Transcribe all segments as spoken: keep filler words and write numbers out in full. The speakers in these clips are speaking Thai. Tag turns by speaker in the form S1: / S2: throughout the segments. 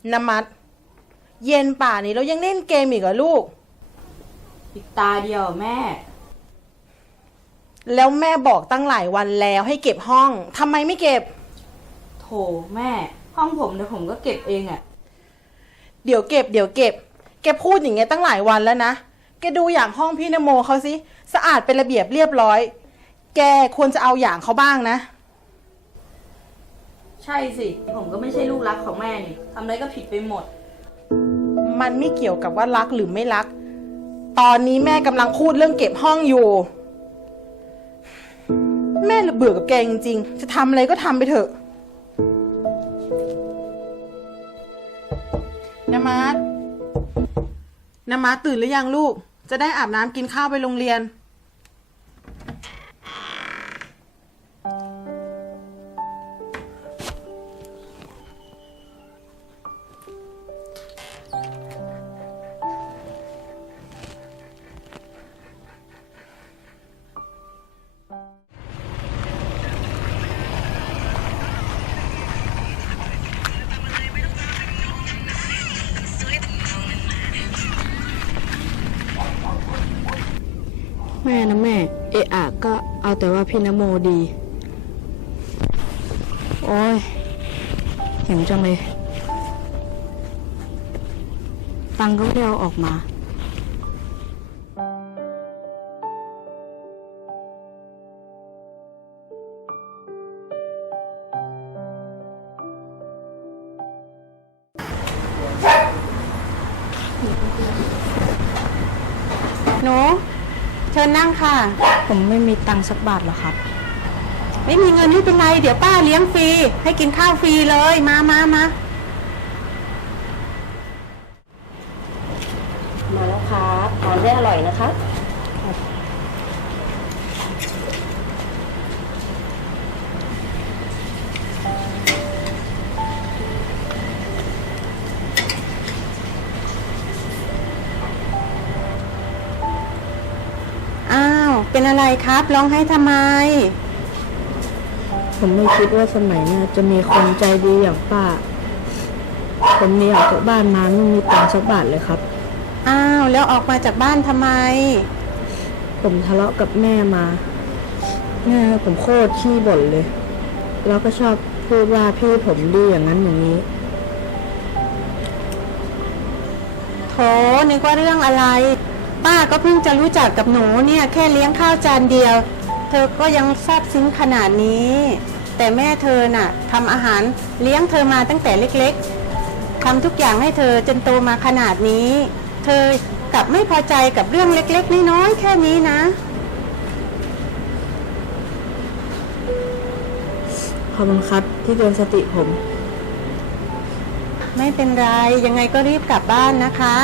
S1: น้ำมัดเย็นป่านี้เรายังเล่นเกมอีกเหรอลูก
S2: อีกตาเดียวแม่
S1: แล้วแม่บอกตั้งหลายวันแล้วให้เก็บห้องทำไมไม่เก็บ
S2: โถแม่ห้องผมเดี๋ยวผมก็เก็บเองอะ
S1: เดี๋ยวเก็บเดี๋ยวเก็บแกพูดอย่างเงี้ยตั้งหลายวันแล้วนะแกดูอย่างห้องพี่นโมเขาสิสะอาดเป็นระเบียบเรียบร้อยแกควรจะเอาอย่างเขาบ้างนะ
S2: ใช่สิผมก็ไม่ใช่ลูกรักของแม่นี่ทำอะไรก็ผิดไปหมด
S1: มันไม่เกี่ยวกับว่ารักหรือไม่รักตอนนี้แม่กำลังพูดเรื่องเก็บห้องอยู่แม่เบื่อกับแกจริงๆจะทำอะไรก็ทำไปเถอะน้ำมัดน้ำมัดตื่นหรือยังลูกจะได้อาบน้ำกินข้าวไปโรงเรียน
S3: แม่นะแม่เอะอะก็เอาแต่ว่าพี่นโมดีโอ้ยเห็นจังเลยตังก็ไม่ได้เอาออกมา
S4: หนูเชิญนั่งค่ะ
S3: ผมไม่มีตังค์สักบาทหรอกครับ
S4: ไม่มีเงินไม่เป็นไรเดี๋ยวป้าเลี้ยงฟรีให้กินข้าวฟรีเลยมามามา
S5: มาแล้วครับทานได้อร่อยนะคะ
S4: อ้าวเป็นอะไรครับร้องไห้ทำไม
S3: ผมไม่คิดว่าสมัยนี้จะมีคนใจดีอย่างป้าผมหนีออกจากบ้านมาไม่มีตังค์สักบาทเลยครับ
S4: อ้าวแล้วออกมาจากบ้านทำไม
S3: ผมทะเลาะกับแม่มาแม่ผมโคตรขี้บ่นเลยแล้วก็ชอบพูดว่าพี่ผมดีอย่างนั้นอย่างนี้
S4: โถนึกว่าเรื่องอะไรป้าก็เพิ่งจะรู้จักกับหนูเนี่ยแค่เลี้ยงข้าวจานเดียวเธอก็ยังซาบซึ้งขนาดนี้แต่แม่เธอน่ะทำอาหารเลี้ยงเธอมาตั้งแต่เล็กๆทำทุกอย่างให้เธอจนโตมาขนาดนี้เธอกลับไม่พอใจกับเรื่องเล็กๆน้อยๆแค่นี้นะ
S3: ขอบคุณครับที่เตือนสติผม
S4: ไม่เป็นไรยังไงก็รีบกลับบ้านนะคะ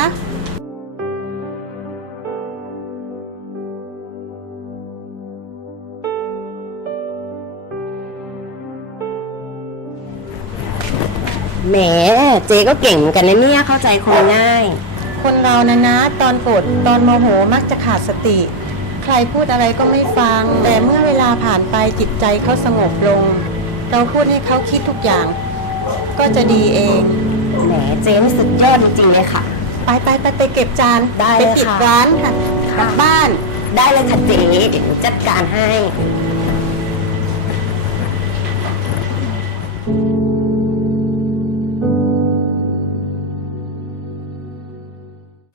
S5: แหมเจ๊ก็เก่งเหมือนกันนะเนี่ยเข้าใจคนง่าย
S4: คนเรานะนะตอนโกรธตอนโมโหมักจะขาดสติใครพูดอะไรก็ไม่ฟังแต่เมื่อเวลาผ่านไปจิตใจเขาสงบลงเราพูดให้เขาคิดทุกอย่างก็จะดีเอง
S5: แหมเจ๊สุดยอดจริงๆเลยค่ะ
S4: ไปไปไปไปเก็บจาน
S5: ได้
S4: ไปปิดร้านค่ะกลับบ้าน
S5: ได้เลยค่ะเจ๊เดี๋ยวจัดการให้